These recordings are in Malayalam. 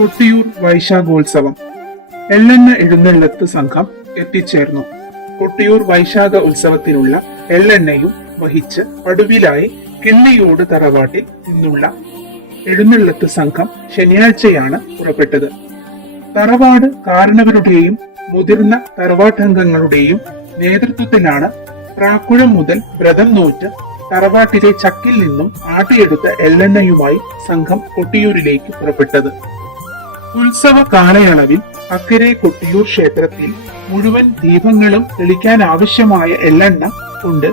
കൊട്ടിയൂർ വൈശാഖോത്സവം. എള്ളെണ്ണ എഴുന്നള്ളത്ത് സംഘം എത്തിച്ചേർന്നു. കൊട്ടിയൂർ വൈശാഖ ഉത്സവത്തിനുള്ള എള്ളെണ്ണയും വഹിച്ച് പടുവിലായി കിള്ളിയോട് തറവാട്ടിൽ നിന്നുള്ള എഴുന്നള്ളത്ത് സംഘം ശനിയാഴ്ചയാണ് പുറപ്പെട്ടത്. തറവാട് കാരണവരുടെയും മുതിർന്ന തറവാട്ടംഗങ്ങളുടെയും നേതൃത്വത്തിലാണ് പ്രാക്കുഴം മുതൽ വ്രതം നോറ്റ് തറവാട്ടിലെ ചക്കിൽ നിന്നും ആട്ടിയെടുത്ത എള്ളെണ്ണയുമായി സംഘം കൊട്ടിയൂരിലേക്ക് പുറപ്പെട്ടത്. ഉത്സവ കാലയളവിൽ അക്കരെ കൊട്ടിയൂർ ക്ഷേത്രത്തിൽ മുഴുവൻ ദീപങ്ങളും തെളിക്കാൻ ആവശ്യമായ എള്ളെണ്ണ ഉണ്ട്.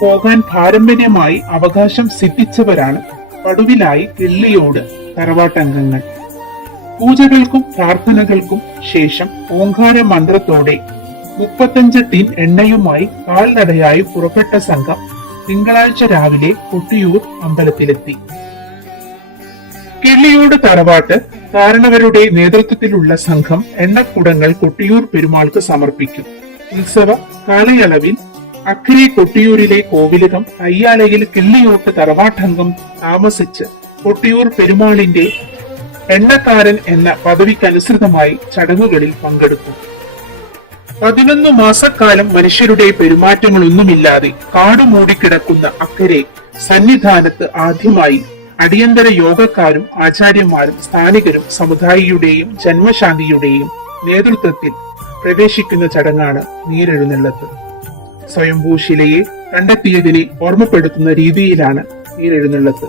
പോകാൻ പാരമ്പര്യമായി അവകാശം സിദ്ധിച്ചവരാണ് പടുവിലായി കിള്ളിയോട് തറവാട്ടംഗങ്ങൾ. പൂജകൾക്കും പ്രാർത്ഥനകൾക്കും ശേഷം ഓങ്കാര മന്ത്രത്തോടെ മുപ്പത്തഞ്ച് ടീം എണ്ണയുമായി കാൽനടയായി പുറപ്പെട്ട സംഘം തിങ്കളാഴ്ച രാവിലെ കൊട്ടിയൂർ അമ്പലത്തിലെത്തി. കിള്ളിയോട് തറവാട്ട് കാരണവരുടെ നേതൃത്വത്തിലുള്ള സംഘം എണ്ണക്കുടങ്ങൾ കൊട്ടിയൂർ പെരുമാൾക്ക് സമർപ്പിക്കും. ഉത്സവ കാലയളവിൽ അക്കരെ കൊട്ടിയൂരിലെ കോവിലകം കയ്യാലയിൽ കിള്ളിയോട്ട് തറവാട്ടംഗം താമസിച്ച് കൊട്ടിയൂർ പെരുമാളിന്റെ എണ്ണക്കാരൻ എന്ന പദവിക്കനുസൃതമായി ചടങ്ങുകളിൽ പങ്കെടുക്കും. പതിനൊന്ന് മാസക്കാലം മനുഷ്യരുടെ പെരുമാറ്റങ്ങളൊന്നുമില്ലാതെ കാടുമൂടിക്കിടക്കുന്ന അക്കരെ സന്നിധാനത്ത് ആദ്യമായി അടിയന്തര യോഗക്കാരും ആചാര്യന്മാരും സ്ഥാനികരും സമുദായിയുടെയും ജന്മശാന്തിയുടെയും നേതൃത്വത്തിൽ പ്രവേശിക്കുന്ന ചടങ്ങാണ് നീരെഴുന്നള്ളത്ത്. സ്വയംഭൂ ശിലയെ കണ്ടെത്തിയതിനെ ഓർമ്മപ്പെടുത്തുന്ന രീതിയിലാണ് നീരെഴുന്നള്ളത്ത്.